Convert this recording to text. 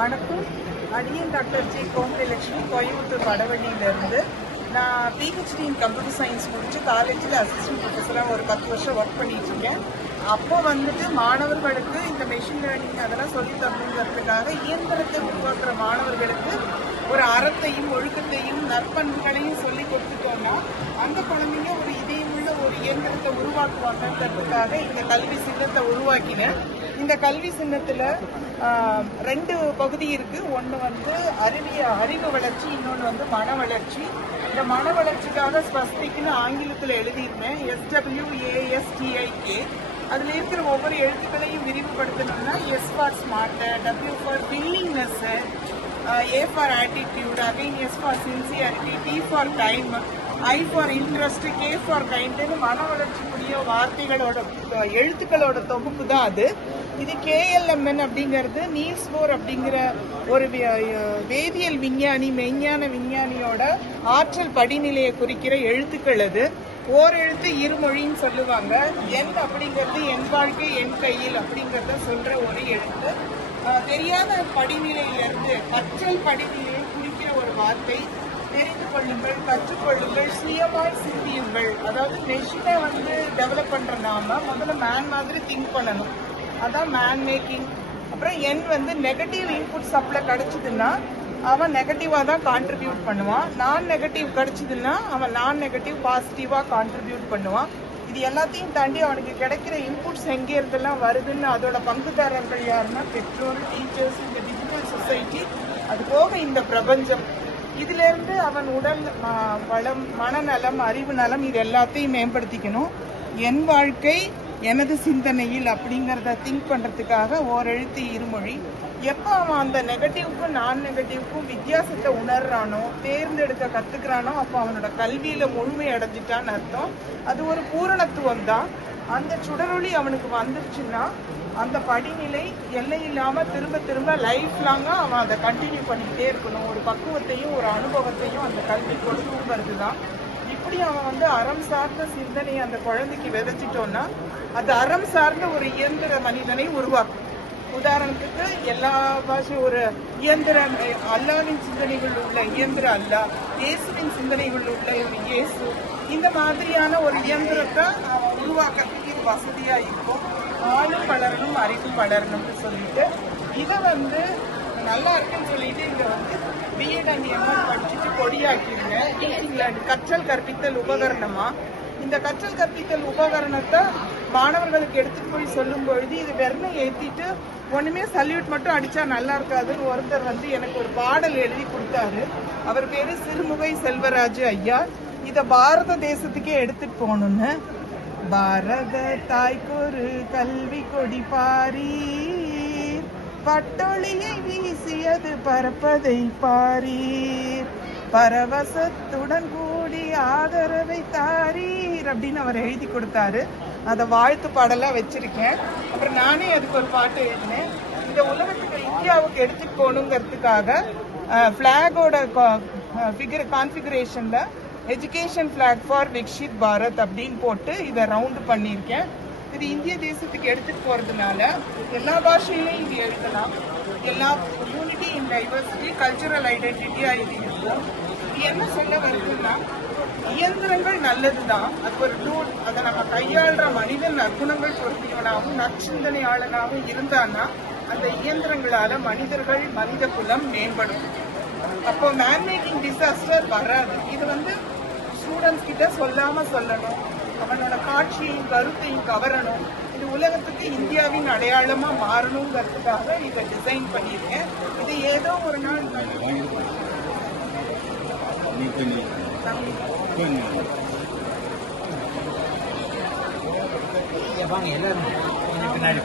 வணக்கம். அடியன் doctor G கோமலட்சுமி, Coimbatore வடவள்ளியிலிருந்து. நான் பிஹெச்டி இன் கம்ப்யூட்டர் சயின்ஸ் முடிச்சு காலேஜில் அசிஸ்டன்ட் ப்ரொஃபஸராக ஒரு 10 வருஷம் ஒர்க் பண்ணிட்டு இருக்கேன். அப்போ மாணவர்களுக்கு இந்த மெஷின் லேர்னிங் அதெல்லாம் சொல்லி தரணுங்கிறதுக்காக இயந்திரத்தை உருவாக்குற மாணவர்களுக்கு ஒரு அறத்தையும் ஒழுக்கத்தையும் நற்பண்புகளையும் சொல்லி கொடுத்துட்டோம்னா அந்த குழந்தைங்க ஒரு இதயமுள்ள ஒரு இயந்திரத்தை உருவாக்குவாங்கிறதுக்காக இந்த கல்வி சின்னத்தை உருவாக்கினேன். இந்த கல்வி சின்னத்தில் 2 பகுதி இருக்கு. ஒன்று அறிவு வளர்ச்சி, இன்னொன்று மன வளர்ச்சி. இந்த மன வளர்ச்சிக்காக ஸ்பஸ்டிக்னு ஆங்கிலத்தில் எழுதியிருந்தேன், SWASTIK. அதில் இருக்கிற ஒவ்வொரு எழுத்துக்களையும் விரிவுபடுத்தணும்னா S for smart, W for willingness, A for attitude, again S for sincerity, T for time, I for interest, K for கைண்டுன்னு மன வளர்ச்சிக்குரிய வார்த்தைகளோட எழுத்துக்களோட தொகுப்பு தான் அது. இது KLMN அப்படிங்கிறது நீல்ஸ் போர் அப்படிங்கிற ஒரு வேதியியல் விஞ்ஞானி, மெய்ஞான விஞ்ஞானியோட ஆற்றல் படிநிலையை குறிக்கிற எழுத்துக்கள். அது ஓர் எழுத்து இருமொழின்னு சொல்லுவாங்க. என் அப்படிங்கிறது என் வாழ்க்கை என் கையில் அப்படிங்கிறத சொல்ற ஒரு எழுத்து. தெரியாத படிநிலையிலிருந்து கற்றல் படிநிலையை குறிக்கிற ஒரு வார்த்தை. தெரிந்து கொள்ளுங்கள், கற்றுக்கொள்ளுங்கள், சுயமாய் சிந்தியுங்கள். அதாவது மெஷினை டெவலப் பண்ற நாம முதல்ல மேன் மாதிரி திங்க் பண்ணணும். அதான் மேன் மேக்கிங். அப்புறம் என் நெகட்டிவ் இன்புட் சப்ளை கிடைச்சதுன்னா அவன் நெகட்டிவாக தான் கான்ட்ரிபியூட் பண்ணுவான். நான் நெகட்டிவ் கிடைச்சதுன்னா அவன் நான் நெகட்டிவ் பாசிட்டிவாக கான்ட்ரிபியூட் பண்ணுவான். இது எல்லாத்தையும் தாண்டி அவனுக்கு கிடைக்கிற இன்புட்ஸ் எங்கே இருந்தெல்லாம் வருதுன்னு அதோட பங்குதாரர்கள் யாருன்னா பெற்றோர், டீச்சர்ஸ், இந்த டிஜிட்டல் சொசைட்டி, அது போக இந்த பிரபஞ்சம். இதுல இருந்து அவன் உடல் வளம், மனநலம், அறிவு நலம் இது எல்லாத்தையும் மேம்படுத்திக்கணும். என் வாழ்க்கை எனது சிந்தனையில் அப்படிங்கிறத திங்க் பண்றதுக்காக ஓரெழுத்து இருமொழி. எப்போ அவன் அந்த நெகட்டிவ்க்கும் நான் நெகட்டிவ்க்கும் வித்தியாசத்தை உணர்றானோ, தேர்ந்தெடுக்க கத்துக்கிறானோ, அப்போ அவனோட கல்வியில முழுமை அடைஞ்சிட்டான்னு அர்த்தம். அது ஒரு பூரணத்துவம் தான். அந்த சுடரொளி அவனுக்கு வந்துருச்சுன்னா அந்த படிநிலை எல்லை இல்லாம திரும்ப திரும்ப லைஃப் லாங்கா அவன் அதை கண்டினியூ பண்ணிக்கிட்டே இருக்கணும். ஒரு பக்குவத்தையும் ஒரு அனுபவத்தையும் அந்த கல்வி கொடுக்குங்கிறது தான். இப்படி அவன் அறம் சார்ந்த சிந்தனையை அந்த குழந்தைக்கு விதைச்சிட்டோன்னா அது அறம் சார்ந்த ஒரு இயந்திர மனிதனை உருவாக்கும். உதாரணத்துக்கு எல்லா பாஷையும் ஒரு இயந்திர அல்லாவின் சிந்தனைகள் உள்ள இயந்திர அல்லா, இயேசுவின் சிந்தனைகள் உள்ள ஒரு இயேசு, இந்த மாதிரியான ஒரு இயந்திரத்தை உருவாக்குறதுக்கு இது வசதியா இருக்கும். ஆளும் வளரணும், அறிவும் வளரணும்னு சொல்லிட்டு இதை நல்லா இருக்குன்னு சொல்லிட்டு இங்க B.Ed and M.Ed படிச்சுட்டு கொடியாக்கிருங்க. கற்றல் கற்பித்தல் உபகரணமா இந்த கற்றல் கற்பித்தல் உபகரணத்தை மாணவர்களுக்கு எடுத்துட்டு போய் சொல்லும் பொழுது இது வெறுமை ஏற்றிட்டு ஒண்ணுமே சல்யூட் மட்டும் அடிச்சா நல்லா இருக்காதுன்னு ஒருத்தர் எனக்கு ஒரு பாடல் எழுதி கொடுத்தாரு. அவர் பேரு சிறுமுகை செல்வராஜ் ஐயா. இத பாரத தேசத்துக்கே எடுத்துட்டு போகணும்னு. பாரத தாய்க்கொரு கல்வி கொடி பாரீர், பட்டொளியை வீசியது பரப்பதை பாரீர், பரவசத்துடன் கூடி ஆதரவை தாரீர் அப்படின்னு அவர் எழுதி கொடுத்தாரு. அதை வாழ்த்து பாடலா வச்சிருக்கேன். அப்புறம் நானே அதுக்கு ஒரு பாட்டு எழுதினேன். இந்த உலகத்துக்கு இந்தியாவுக்கு எடுத்துட்டு போகணுங்கிறதுக்காக பிளாகோட கான்ஃபிகரேஷன்ல education block for Viksit Bharat அப்படின்னு போட்டு இதை ரவுண்ட் பண்ணியிருக்கேன். இது இந்திய தேசத்துக்கு எடுத்துட்டு போறதுனால எல்லா பாஷையிலையும் இது எழுதலாம். எல்லா யூனிட்டி இன் டைவர்சிட்டி, கல்ச்சுரல் ஐடென்டிட்டியா இது இருக்கும். இது என்ன சொல்ல வருதுன்னா, இயந்திரங்கள் நல்லதுதான், அது ஒரு டூல். அதை நம்ம கையாளுற மனிதன் நற்குணங்கள் பொருத்தியவனாகவும் நற்சிந்தனையாளனாகவும் இருந்தான்னா அந்த இயந்திரங்களால மனித குலம் மேம்படும். அப்போ மேன் மேக்கிங் டிசாஸ்டர் வராது. இது ஸ்டூடெண்ட்ஸ் கிட்ட சொல்லாம சொல்லணும், அவனோட காட்சியையும் கருத்தையும் கவரணும். இது உலகத்துக்கு இந்தியாவின் அடையாளமா மாறணுங்கிறதுக்காக இதை டிசைன் பண்ணியிருக்கேன். இது ஏதோ ஒரு நாள் எல்லாரும் பின்னாடி